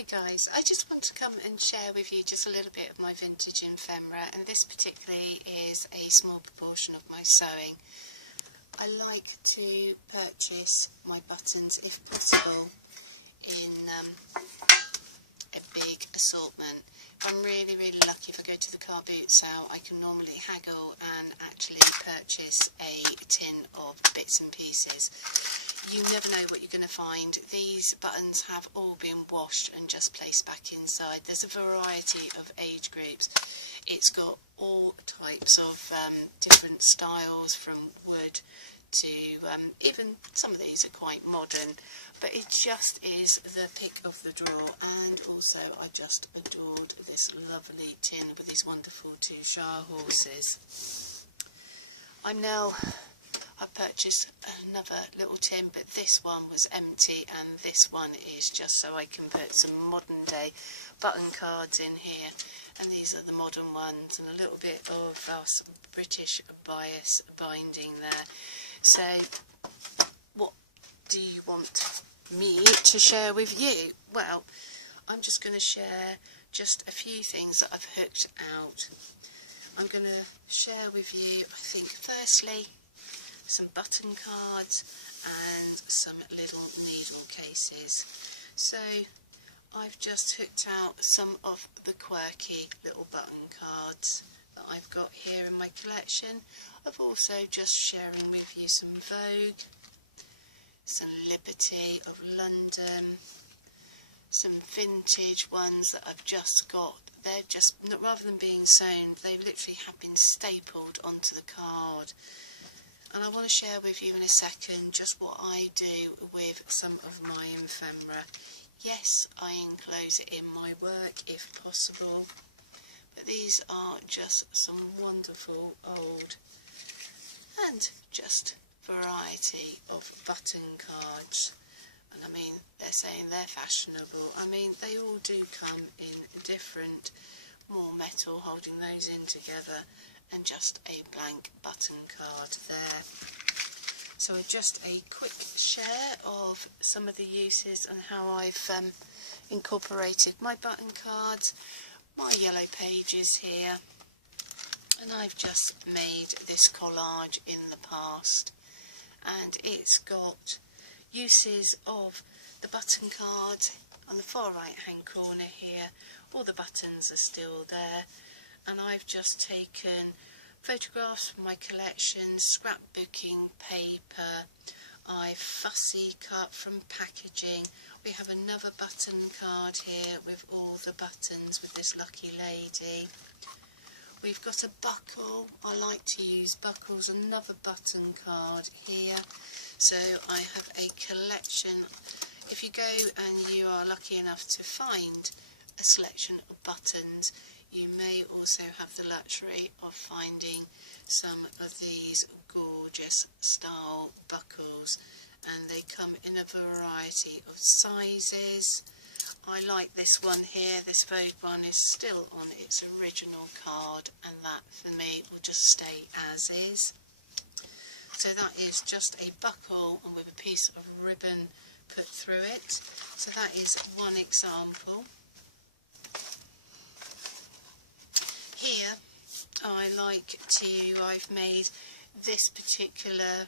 Hi guys, I just want to come and share with you just a little bit of my vintage ephemera, and this particularly is a small proportion of my sewing. I like to purchase my buttons, if possible, in a big assortment. If I'm really lucky, if I go to the car boot sale, I can normally haggle and actually purchase a tin of bits and pieces. You never know what you're going to find. These buttons have all been washed and just placed back inside. There's a variety of age groups. It's got all types of different styles, from wood to even some of these are quite modern, but it just is the pick of the drawer. And also I just adored this lovely tin with these wonderful two Shire horses. I've purchased another little tin, but this one was empty, and this one is just so I can put some modern day button cards in here, and these are the modern ones, and a little bit of us British bias binding there. So what do you want me to share with you? Well, I'm just going to share just a few things that I've hooked out. I'm going to share with you, I think, firstly, some button cards and some little needle cases. So I've just hooked out some of the quirky little button cards that I've got here in my collection. I've also just sharing with you some Vogue, some Liberty of London, some vintage ones that I've just got. They're just, rather than being sewn, they literally have been stapled onto the card. And I want to share with you in a second just what I do with some of my ephemera. Yes, I enclose it in my work if possible, but these are just some wonderful old and just variety of button cards. And I mean, they're saying they're fashionable. I mean, they all do come in different, more metal, holding those in together, and just a blank button card there. So just a quick share of some of the uses and how I've incorporated my button cards, my yellow pages here, and I've just made this collage in the past, and it's got uses of the button card on the far right hand corner here. All the buttons are still there, and I've just taken photographs from my collection, scrapbooking paper. I've fussy cut from packaging. We have another button card here with all the buttons with this lucky lady. We've got a buckle. I like to use buckles. Another button card here. So I have a collection. If you go and you are lucky enough to find a selection of buttons, you may also have the luxury of finding some of these gorgeous style buckles, and they come in a variety of sizes. I like this one here. This Vogue one is still on its original card, and that for me will just stay as is. So that is just a buckle and with a piece of ribbon put through it. So that is one example. Here I've made this particular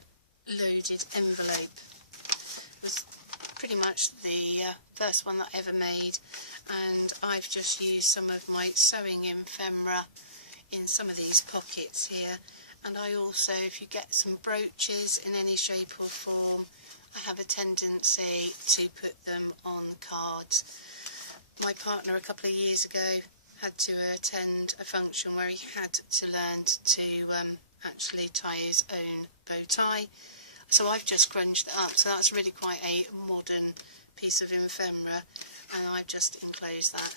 loaded envelope. It was pretty much the first one that I ever made, and I've just used some of my sewing ephemera in some of these pockets here. And I also, if you get some brooches in any shape or form, I have a tendency to put them on cards. My partner a couple of years ago had to attend a function where he had to learn to actually tie his own bow tie. So I've just scrunched it up. So that's really quite a modern piece of ephemera, and I've just enclosed that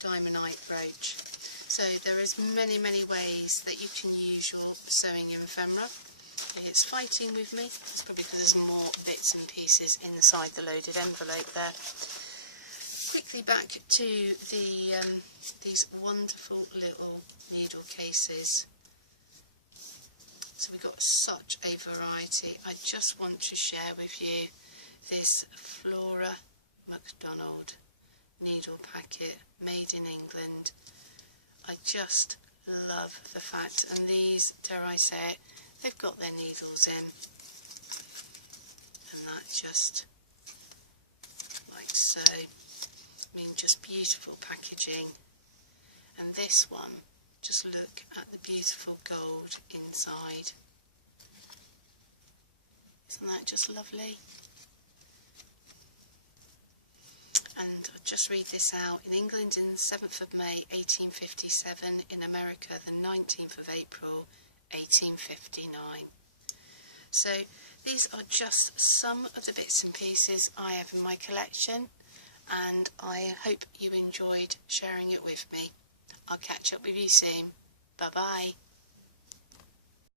diamondite brooch. So there is many ways that you can use your sewing ephemera. It's fighting with me. It's probably because there's more bits and pieces inside the loaded envelope there. Quickly back to these wonderful little needle cases. So we've got such a variety. I just want to share with you this Flora MacDonald needle packet, made in England. I just love the fact, and these, dare I say it, they've got their needles in, and that just like so. I mean, just beautiful packaging. And this one, just look at the beautiful gold inside. Isn't that just lovely? And I'll just read this out. In England in the 7th of May 1857, in America the 19th of April 1859. So these are just some of the bits and pieces I have in my collection, and I hope you enjoyed sharing it with me. I'll catch up with you soon. Bye bye.